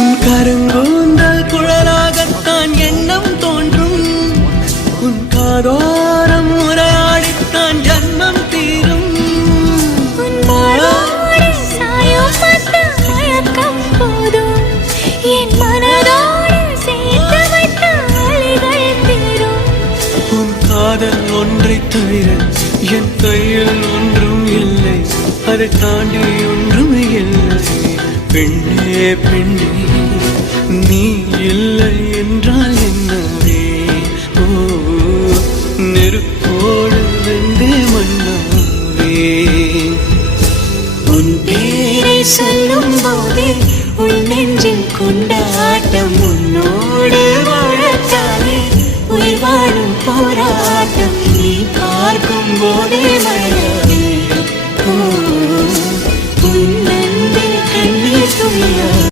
உன் கருங்கூந்தல் குழலாகத்தான் எண்ணம் தோன்றும். உன் காதோரம் உரையாடித்தான் ஜன்மம் தீரும். என் மனதோடு சேர்த்து வைத்த அலைகள் தீரும். உன் காதல் ஒன்றை தவிர என் கையில் ஒன்றும் இல்லை, அதை தாண்டி ஒன்றும் இல்லை. பெண்ணே பெண்ணே நீ இல்லை என்றால் என்னவே? ஓ நெருப்போடு வெந்தே மண்ணாவே. உன் பேரை சொல்லும் போதே உன் நெஞ்சில் கொண்டாட்டம். உன்னோடு வாழத்தானே உயிர் வாழும் போராட்டம். நீ பார்க்கும் போதே மழை